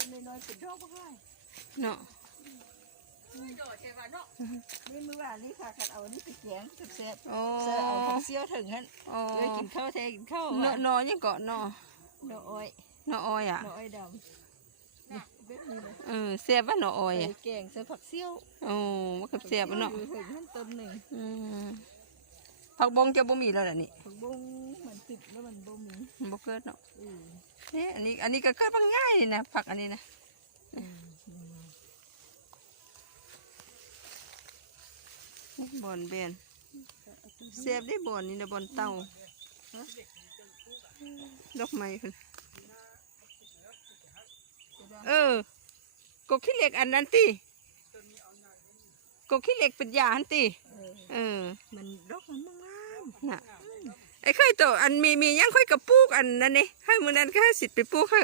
ต้นน้อยๆเป็นดอกบ่ค่อยเนาะโดดเทวาเนาะนี่มื้อว่านี่ค่ะคันเอาอันนี้ไปแกงแซ่บโอ้ๆเสื้อเอาผักเสี้ยวถึงหั่นโอ้เลยกินข้าวแท้กินข้าวเนาะอะเนาะยังเกาะเนาะดอกอ้อยเนาะอ้อยอะดอกอ้อยดำนี่แบบนี้เลยเออแซ่บว่าเนาะอ้อยไปอะแกงใส่ผักเสี้ยวโอ้มันก็แซ่บอะเนาะอยู่ถึงหั่นต้นหนึ่งอืมผักบงจะบ่มีแล้วล่ะนี่ผักบุ้งมันติดแล้วมันบ่มีมันบ่เกิดเนาะอือ นี่อันนี้อันนี้ก็เกิดบางง่ายนี่นะผักอันนี้นะบอนเบนแซ่บได้บอนนี่นะบอนเต่าดอกไม้เพิ่นเออกกขี้เหล็กอันนั้นติกกขี้เหล็กเป็นยาหันติเออเออ มันดอกมันงามน่ะ ไอ้เคยโตอันมีมียังค่อยกับปลูกอันนั้นนี่ให้มือนั้นก็ให้สิทธิ์ไปปลูกให้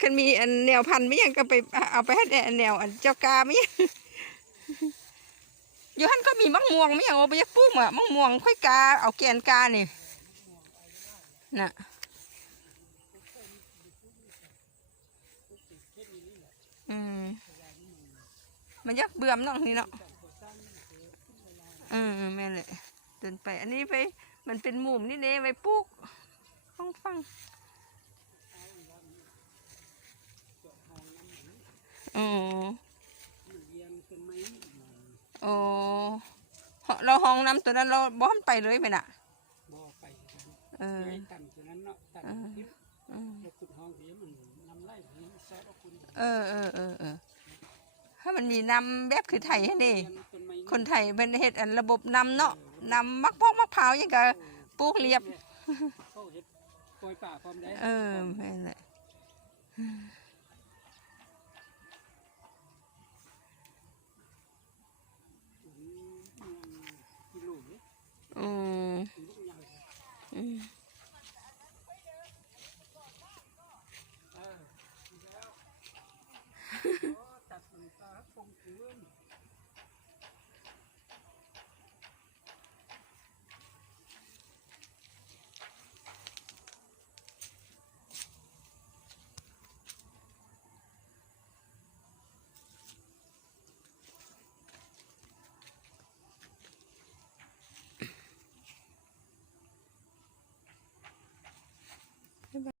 คันมีอันแนวพันธุ์ไม่ยังก็ไปเอาไปให้แต่อันแนวอันเจ้ากาไม่ยังอยู่หันก็มีมะม่วงไม่ยังเอาไปยักปลูกอะมะม่วงค่อยกาเอาแกนกานี่น่ะอืมมันยักเบื่อมเนาะนี่เนาะอืมแม่เลยเดินไปอันนี้ไป มันเป็นมุมนี่เน่ไปปลูกห้องฟังอ๋อโอ้เราห้องน้ำตัวนั้นเราบ้อนไปเลยไหมน่ะบ่ไปเออไอ้ตันตัวนั้นเนาะตันเออทิพอืมแล้วขุดห้องเดียวมันนำไล่นี่ซอสเอาคุณเออเออเออเออถ้ามันมีน้ำแบบคือไทยให้นี่เรียนต้นไม้คนไทยเป็นเฮ็ดอันระบบนำเนาะ นำมักพอกมักพร้าวยังกะปลูกเรียบเข้าเฮ็ดปล่อยป่าความได้เออแม่นแหละกิโลนี่อืมลูกใหญ่อืม